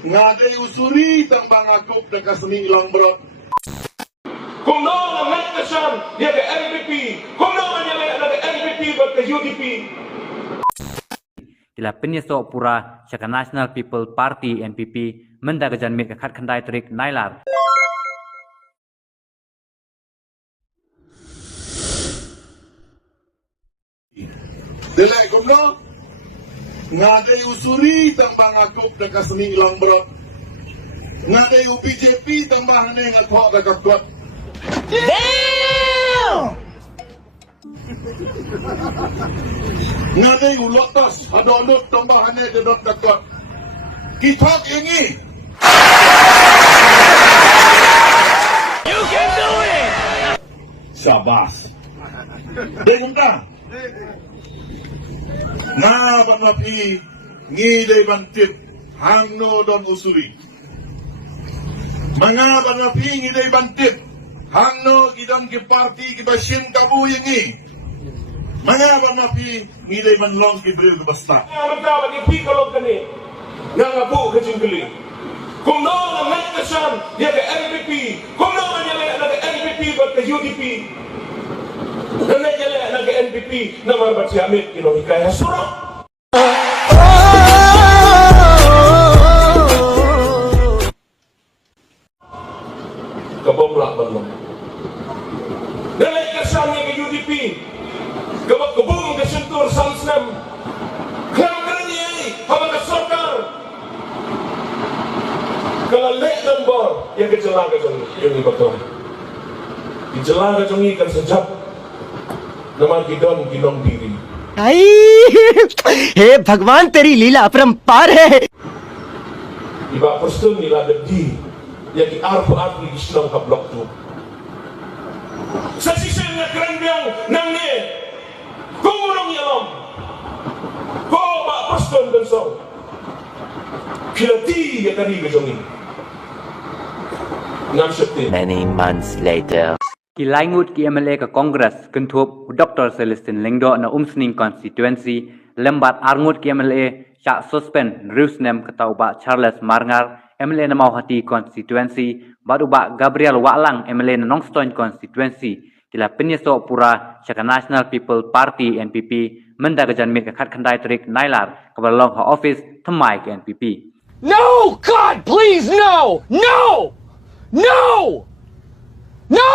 Ngaday usuri tambang akop na kasning ilang brot. Kung noon ang nagkasyan, niya ka NPP. Kung noon niya ka NPP, ba't ka UDP? Ila penyeso pura Chaka National People Party NPP mendagajan mit kat khandai trik nailar. Delay kumno. Ngaday usuri tambang akop na kasning ilang brot. Ngaday UPJP tambahan na yung atwa na kakwat. Damn! Ngaday ulotas adolot tambahan na yung kakwat. Kitok ingi. You can do it! Sabas. Dengung ta. Nga banapi ngilay bantit hangno don usuri. Mga banapi ngilay bantit hangno gidam ki parti ki basin kabuyengi. Mga banapi ngilay manlong ki bril basta. Ang magdaman ni Piccolo kani, nangabu ka jinggali. Kung noon ang nagkasyan, niya ka NPP. Kung noon niya ka NPP, ba't ka UDP? Nangyayala nag-NPP na marabat si Amit kinuhikaya surok. Kabomla ba mo? Nangyayala siya niya ka UDP. Kabag kabung ka sintur sansnem. Kaya ka niya habang kasokar. Kalalik ng bor, yung kajalaga dyan yung iba to. Kajalaga dyan ikan sa jab. Naman gidon ginong diri. आई हे भगवान तेरी लीला अपरंपार है। Iba person nila di yang arpo-arpo ni Islam ka blok tu. Sa sisi nga kranbyang nang ni kumulong yalom. Ko ba person dan so. Kilati ya kari gajong ni. Ngam syakti. Many months later. Ki laingut ki MLA ka Congress kentup Dr. Celestin Lengdo na Umsning constituency lembat arngut ki MLA syak suspend Rusnem kata ubak Charles Marngar MLA na Mauhati constituency bat ubak Gabriel Waklang MLA na Nongstoin constituency kila penyeso pura Chaka National People Party NPP mendagajan mit kat khandai trik nailar kebalong ha office temai ke NPP. No! God, please, no! No! No! No!